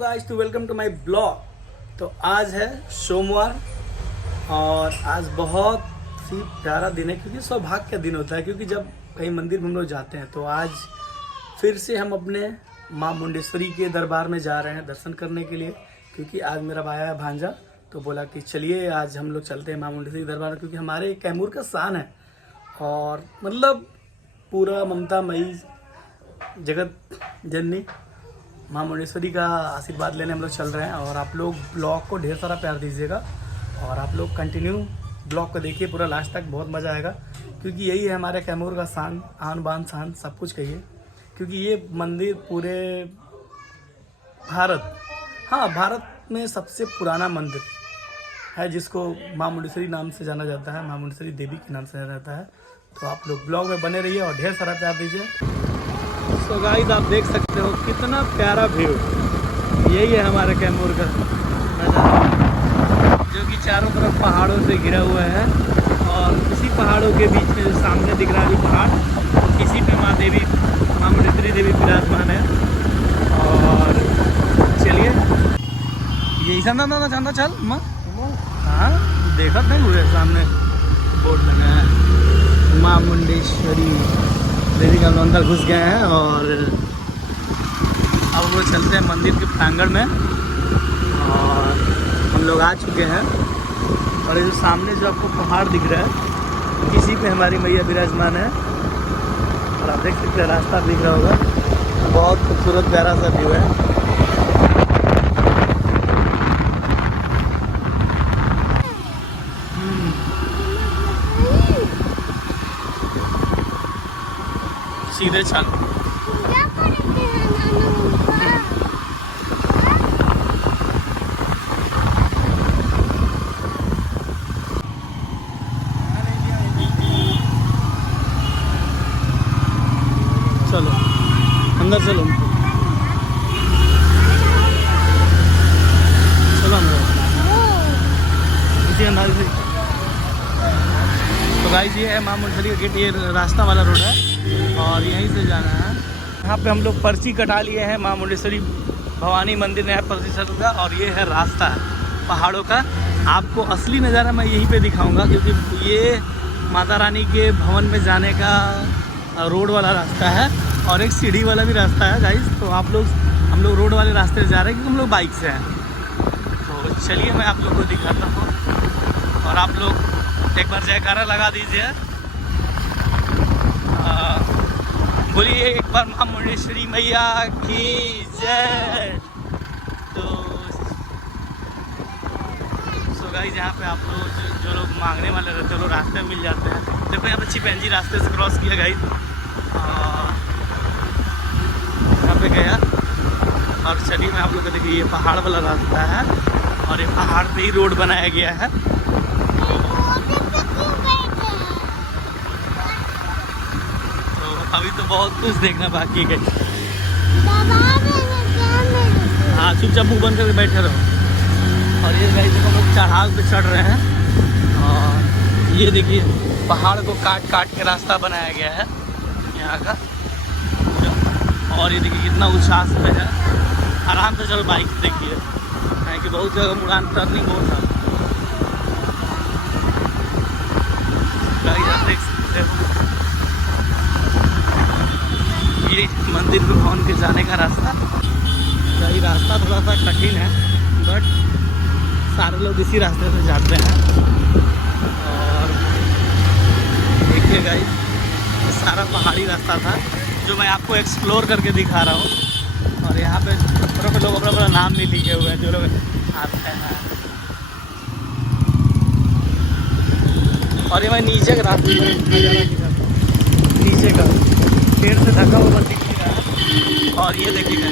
Guys to welcome to my blog. तो आज है सोमवार और आज बहुत ही प्यारा दिन है क्योंकि सौभाग्य का दिन होता है। क्योंकि जब कहीं मंदिर में हम लोग जाते हैं तो आज फिर से हम अपने माँ मुंडेश्वरी के दरबार में जा रहे हैं दर्शन करने के लिए। क्योंकि आज मेरा भाया है भांजा तो बोला कि चलिए आज हम लोग चलते हैं माँ मुंडेश्वरी दरबार में, क्योंकि हमारे कैमूर का शान है और मतलब पूरा ममता मई जगत जननी माँ मुंडेश्वरी का आशीर्वाद लेने हम लोग चल रहे हैं। और आप लोग ब्लॉग को ढेर सारा प्यार दीजिएगा और आप लोग कंटिन्यू ब्लॉग को देखिए पूरा लास्ट तक, बहुत मज़ा आएगा। क्योंकि यही है हमारे कैमूर का शान, आन बान शान सब कुछ कहिए। क्योंकि ये मंदिर पूरे भारत में सबसे पुराना मंदिर है जिसको माँ मुंडेश्वरी नाम से जाना जाता है, माँ मुंडेश्वरी देवी के नाम से जाना जाता है। तो आप लोग ब्लॉग में बने रहिए और ढेर सारा प्यार दीजिए। तो गाइस आप देख सकते हो कितना प्यारा व्यू, यही है हमारे कैमूर का नज़ारा जो कि चारों तरफ पहाड़ों से घिरा हुआ है। और उसी पहाड़ों के बीच में जो सामने दिख रहा है पहाड़, इसी पे माँ देवी माँ मुंडेश्वरी देवी विराजमान है। और चलिए ये ऐसा ना चांदा चल माँ, हाँ देखा नहीं हुए सामने बोर्ड लगा है माँ मुंडेश्वरी देवी का। हम अंदर घुस गए हैं और अब हम लोग चलते हैं मंदिर के प्रांगण में। और हम लोग आ चुके हैं और ये जो सामने जो आपको पहाड़ दिख रहा है इसी पे हमारी मैया विराजमान है। और आप देख सकते हैं रास्ता दिख रहा होगा, बहुत खूबसूरत प्यारा सा व्यू है। सीधे चल चलो अंदर चलो इसी अंदाज से। तो गाइस ये है माँ मुंडेश्वरी का गेट, ये रास्ता वाला रोड है और यहीं से जाना है। यहाँ पे हम लोग पर्ची कटा लिए हैं माँ मुंडेश्वरी भवानी मंदिर नया परिसर का। और ये है रास्ता पहाड़ों का। आपको असली नज़ारा मैं यहीं पे दिखाऊंगा क्योंकि ये माता रानी के भवन में जाने का रोड वाला रास्ता है और एक सीढ़ी वाला भी रास्ता है गाइस। तो हम लोग रोड वाले रास्ते से जा रहे हैं क्योंकि हम लोग बाइक से हैं। तो चलिए मैं आप लोग को दिखाता हूँ और आप लोग एक बार जयकारा लगा दीजिए, बोलिए एक बार माँ मुंडेश्वरी मैया की जय। तो गाइस यहाँ पे आप लोग जो लोग मांगने वाले रहते हैं वो रास्ते में मिल जाते हैं। देखो यहाँ पे छिपैंजी रास्ते से क्रॉस किया गाइस, यहाँ पे गया। और चलिए मैं आप लोग को देखिए ये पहाड़ वाला रास्ता है और ये पहाड़ पे ही रोड बनाया गया है। अभी तो बहुत कुछ देखना बाकी है। हाँ चुपचाप मुँह बंद करके बैठे रहो। और ये गाइस हम लोग चढ़ाव पे चढ़ रहे हैं और ये देखिए पहाड़ को काट काट के रास्ता बनाया गया है यहाँ का पूरा। और ये देखिए कितना उछास पे है, आराम से चलो बाइक से देखिए कि बहुत जगह मुड़ान टर्निंग बहुत है। देख सकते हो ये मंदिर पे भवन के जाने का रास्ता। यही रास्ता थोड़ा सा कठिन है बट सारे लोग इसी रास्ते से जाते हैं। और देखिए गाइस सारा पहाड़ी रास्ता था जो मैं आपको एक्सप्लोर करके दिखा रहा हूँ। और यहाँ पे पत्थरों पे लोग अपना अपना नाम भी लिखे हुए हैं जो लोग आते हैं। और ये मैं नीचे के रास्ते नीचे का पेड़ से ढका हुआ दिख रहा है। और ये देखिएगा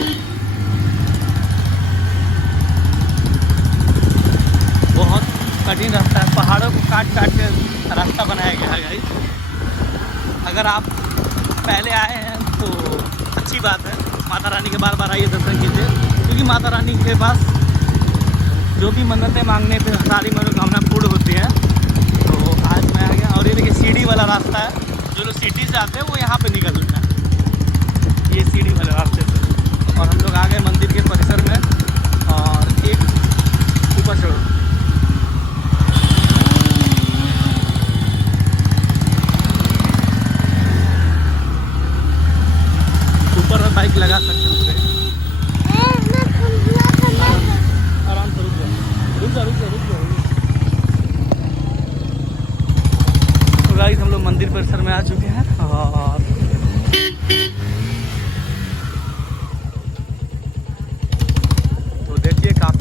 बहुत कठिन रास्ता है, पहाड़ों को काट काट के रास्ता बनाया गया है गाइस। अगर आप पहले आए हैं तो अच्छी बात है, माता रानी के बार बार आइए दर्शन कीजिए। क्योंकि माता रानी के पास जो भी मन्नतें मांगने पे सारी मनोकामना पूर्ण होती है। तो आज मैं आ गया। और ये देखिए सीढ़ी वाला रास्ता है, जो लोग सिटी से आते हैं वो यहाँ पे निकलते हैं ये सीढ़ी वाले रास्ते से। और हम लोग आ गए मंदिर के परिसर में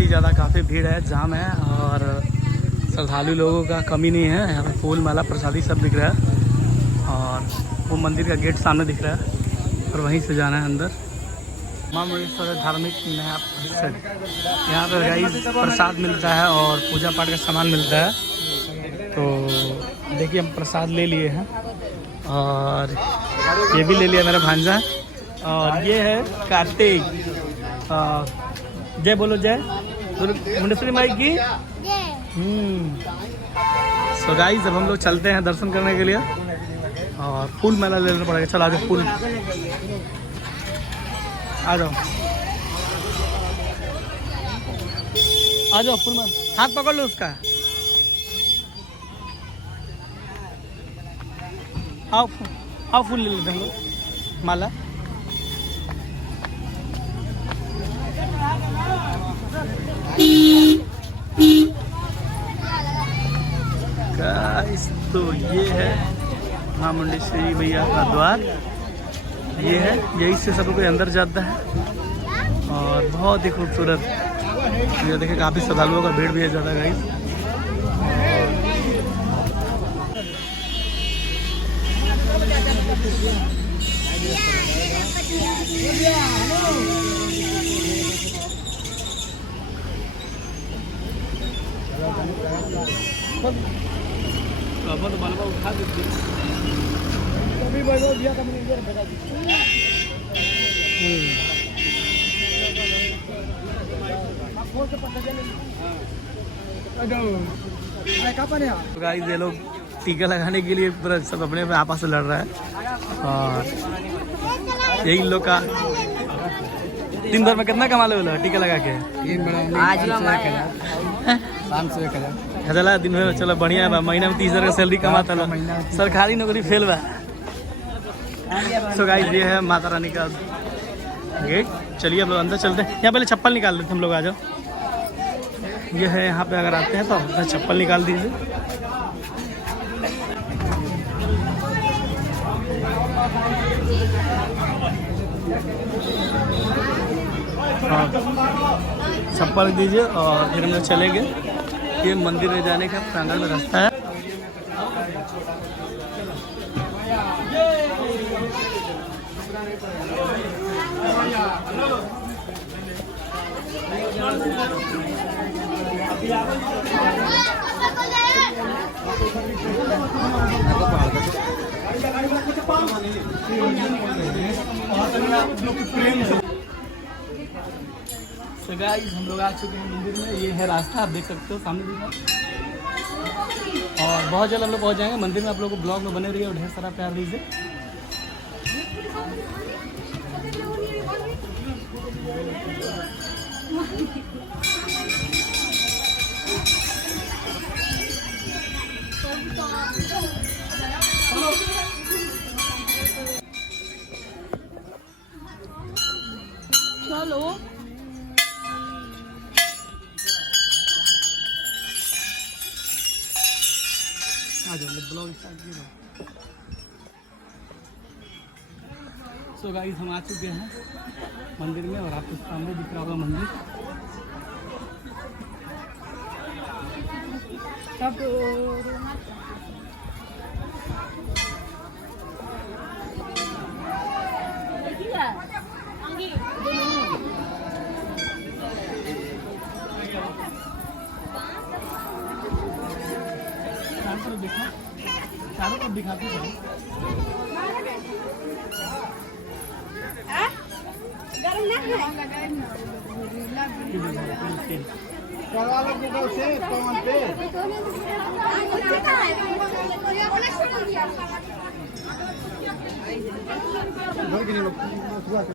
ही ज़्यादा काफ़ी भीड़ है, जाम है और श्रद्धालु लोगों का कमी नहीं है। यहाँ पे फूल माला प्रसादी सब दिख रहा है और वो मंदिर का गेट सामने दिख रहा है और वहीं से जाना है अंदर। माँ मुंडेश्वरी धार्मिक नया परिसर, यहाँ पर गाइस प्रसाद मिलता है और पूजा पाठ का सामान मिलता है। तो देखिए हम प्रसाद ले लिए हैं और ये भी ले लिया मेरा भांजा। और ये है कार्तिक, जय बोलो, जय मुंडेश्वरी माई की। सो गाइस अब हम लोग चलते हैं दर्शन करने के लिए और फूल मेला लेना पड़ेगा। चलो आ जाओ, फूल आ जाओ, आ जाओ, फूल में हाथ पकड़ लो उसका। आओ आओ, फूल ले लेते हम लोग, माला। गाइस तो ये है माँ मुंडेश्वरी भैया का द्वार, ये है, यही से सब कोई अंदर जाता है और बहुत ही खूबसूरत। ये देखिए काफ़ी श्रद्धालुओं का भीड़ भी है ज़्यादा गाइस। तो बनवा उठा देते कभी दिया था मैंने इधर बता दी। तो गाइस ये लोग टीका लगाने के लिए पूरा सब अपने आपस से लड़ रहा है और यही लोग का दिन भर में कितना कमा लो टीका लगा के। चला दिन भर में, चलो बढ़िया है, महीना में 30,000 का सैलरी कमाता लो, सरकारी नौकरी फेल बा। सो गाइस ये है माता रानी का गेट। चलिए अब अंदर चलते हैं। यहाँ पहले चप्पल निकाल लेते हम लोग, आ जाओ। ये है यहाँ पे अगर आते हैं तो अपना चप्पल निकाल दीजिए। हाँ चप्पल दीजिए और फिर हम लोग चलेंगे। ये मंदिर में जाने का प्रांगण में रास्ता है। तो गाइस हम लोग आ चुके हैं मंदिर में। ये है रास्ता, आप देख सकते हो सामने दिखा। और बहुत जल्द हम लोग पहुंच जाएंगे मंदिर में। आप लोगों को ब्लॉग में बने रहिए और ढेर सारा प्यार दीजिए। चलो ब्लॉग स्टार्ट किया। सो गाइस हम आ चुके हैं मंदिर में और आपके सामने दिख रहा होगा मंदिर। चारों तरफ दिखाते हैं। गरम